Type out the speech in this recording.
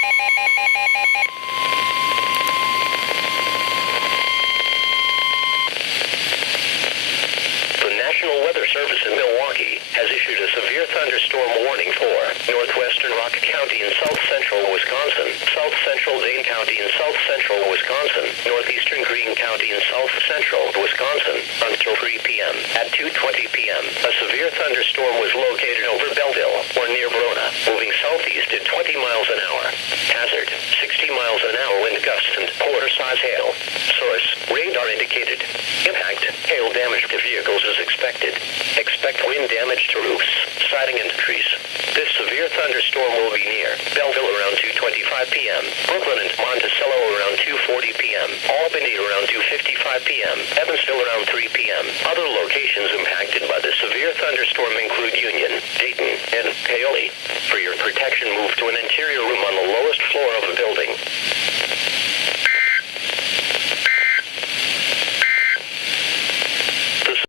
The National Weather Service in Milwaukee has issued a severe thunderstorm warning for northwestern Rock County and south central Wisconsin, south central Dane County and south central Wisconsin, northeastern Greene County and south central Wisconsin until 3 p.m. At 2:20 p.m., a severe thunderstorm was located over Belleville or near Verona, moving southeast at 20 miles an hour. Hazard, 60 miles an hour wind gusts and quarter-size hail. Source, radar indicated. Impact, hail damage to vehicles is expected. Expect wind damage to roofs, siding and trees. This severe thunderstorm will be near Belleville around 2:25 p.m., Brooklyn and Monticello around 2:40 p.m., Albany around 2:55 p.m., Evansville around 3 p.m. Other locations impacted by the severe thunderstorm include Union, Dayton, and Paoli. For your protection, move to an interior room